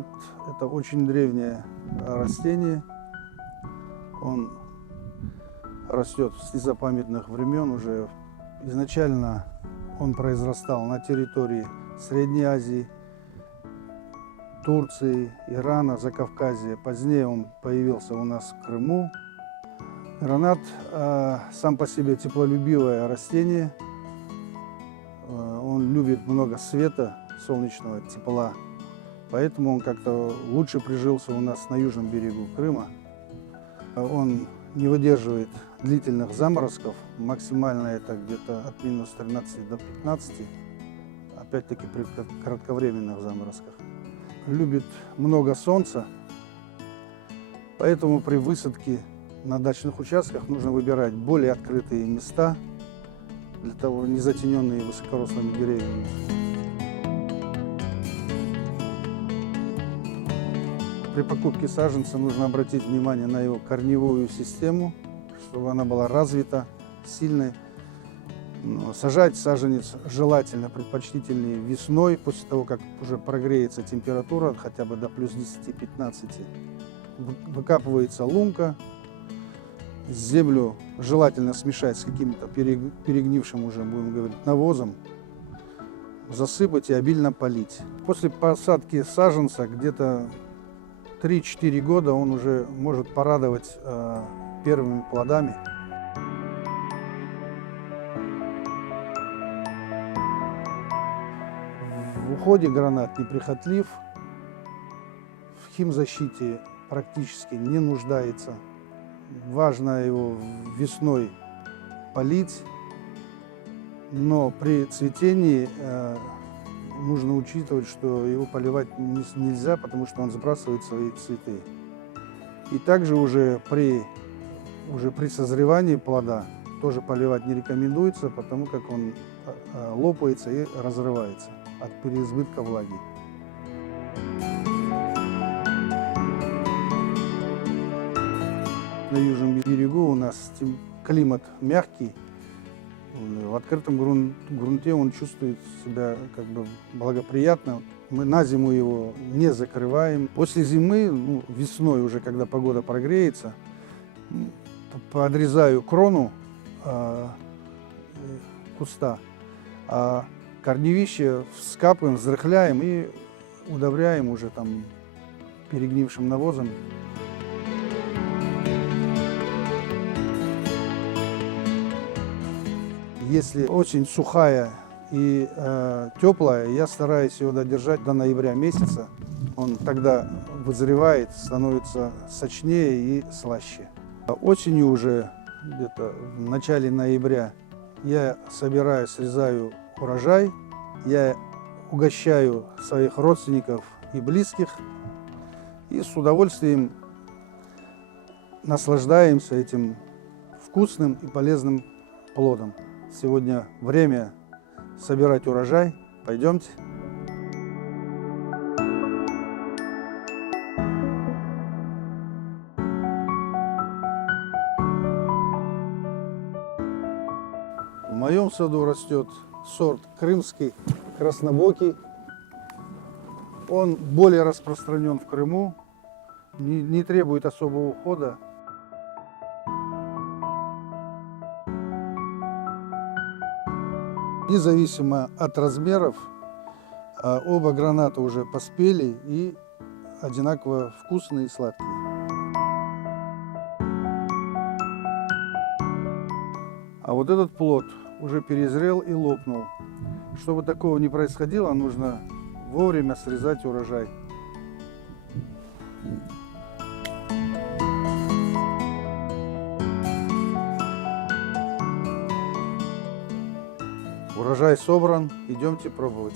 Гранат – это очень древнее растение. Он растет с незапамятных времен. Уже изначально он произрастал на территории Средней Азии, Турции, Ирана, Закавказья. Позднее он появился у нас в Крыму. Гранат сам по себе теплолюбивое растение. Он любит много света, солнечного тепла. Поэтому он как-то лучше прижился у нас на южном берегу Крыма. Он не выдерживает длительных заморозков. Максимально это где-то от минус 13 до 15. Опять-таки при кратковременных заморозках. Любит много солнца. Поэтому при высадке на дачных участках нужно выбирать более открытые места, для того не затененные высокорослыми деревьями. При покупке саженца нужно обратить внимание на его корневую систему, чтобы она была развита, сильной. Сажать саженец желательно, предпочтительнее весной, после того, как уже прогреется температура, хотя бы до плюс 10-15. Выкапывается лунка, землю желательно смешать с каким-то перегнившим уже, будем говорить, навозом, засыпать и обильно полить. После посадки саженца где-то 3-4 года он уже может порадовать первыми плодами. В уходе гранат неприхотлив, в химзащите практически не нуждается. Важно его весной полить, но при цветении нужно учитывать, что его поливать нельзя, потому что он сбрасывает свои цветы. И также уже при созревании плода тоже поливать не рекомендуется, потому как он лопается и разрывается от переизбытка влаги. На южном берегу у нас климат мягкий. В открытом грунте он чувствует себя как бы благоприятно. Мы на зиму его не закрываем. После зимы, весной уже, когда погода прогреется, подрезаю крону куста, а корневище вскапываем, взрыхляем и удобряем уже там перегнившим навозом. Если осень сухая и теплая, я стараюсь его додержать до ноября месяца. Он тогда вызревает, становится сочнее и слаще. Осенью уже, где-то в начале ноября, я собираю, срезаю урожай. Я угощаю своих родственников и близких. И с удовольствием наслаждаемся этим вкусным и полезным плодом. Сегодня время собирать урожай. Пойдемте. В моем саду растет сорт крымский краснобокий. Он более распространен в Крыму, не требует особого ухода. Независимо от размеров, оба граната уже поспели и одинаково вкусные и сладкие. А вот этот плод уже перезрел и лопнул. Чтобы такого не происходило, нужно вовремя срезать урожай. Урожай собран, идемте пробовать.